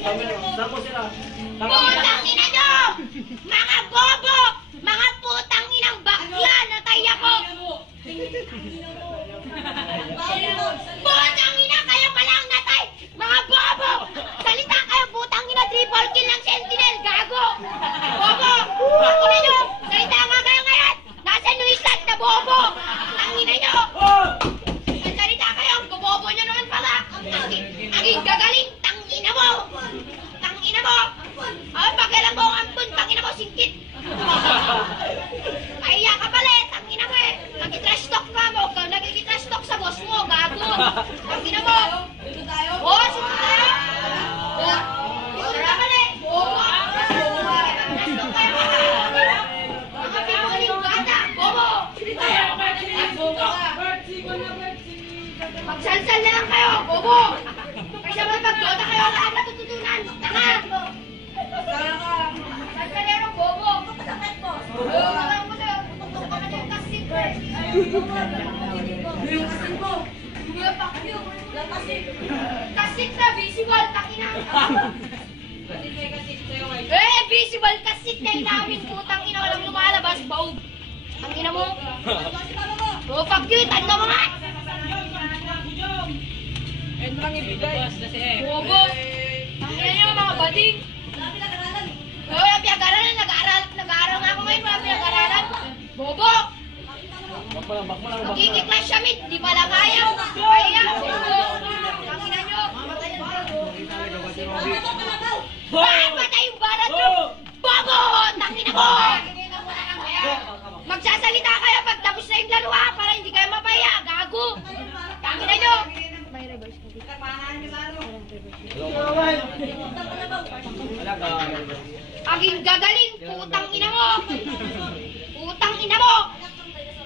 Putang ina nyo! Mga bobo! Mga putang inang bakla! Natay ako! Putang ina! Kayo pala ang natay! Mga bobo! Salita kayo! Putang ina! Triple kill ng Sentinel! Gago! Bobo! Ang ina nyo! Salita nga kayo ngayon! Nasa New Zealand na bobo! Ang ina nyo! Salita kayo! Ang bobo nyo naman pala! Ang gagaling! Tangina mo! Tangina mo! Ay, pakialam mo ang ampun! Tangina mo! Singkit! Kaya ka pala eh! Tangina mo eh! Nag-trash talk ka mo! Nag-trash talk sa boss mo! Gago! Tangina mo! Oo! Sino tayo? Sino ka pala eh! Bobo! Nag-trash talk kayo! Mga pimuling bata! Bobo! Magsalsal na lang kayo! Bobo! Kaysa mo pag-dota kayo lahat natututunan! Tanga! Salsalerong bobo! Sakit mo! Sakit mo na! Tutok ka na yung kasip ko eh! Yung kasip mo! Yung pakyo! Kasip na! Visible! Takina! Visible! Kasip na inawin! Putang ina! Walang lumalabas! Baog! Ang ina mo! Oh, pakyo! Tanda mo nga! Ano lang ibigay? Bobo! Ang ina nyo mga bading! Wala pinag-aralan, nag-aaral nga ako ngayon, wala pinag-aralan. Bobo! Magkikiklas siya, mit, di pala kaya. Kaya, bobo! Ang ina nyo! Patay yung barat nyo! Bobo! Tangina mo! Magsasalita kayo pag tapos na yung laro ha, para hindi kayo mapaya, gago! Tangina nyo! Aging gagaling, putang ina mo! Putang ina mo!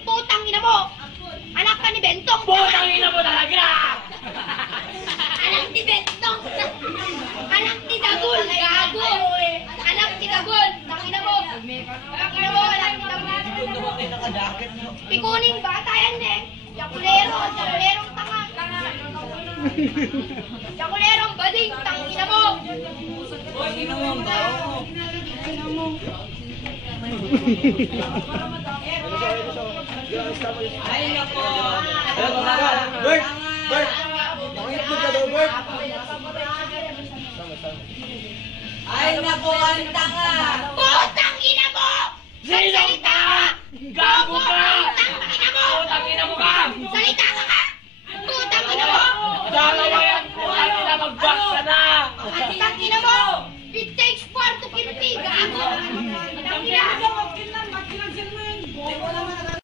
Putang ina mo! Anak ka ni Bentong! Putang ina mo talaga! Anak ni Bentong! Anak ni Dagul! Gago! Anak ni Dagul! Tangina mo! Tangina mo! Anak ni Dagul! Pikuning bata yan eh! Yakulero! Yakulerong tanga! Yakulerong bading! Tangina mo! Ina mo ang bao. Ay nako! Bert! Bert! Pakitog ka daw, Bert! Ay nako ang tanga! Putang ina mo! Salita ka! Gago ka! Putang ina mo! Putang ina mo ka! Salita ka ka! Putang ina mo! Dalawa yan! Putang ina mag-box ka na! Putang ina mo! Bitte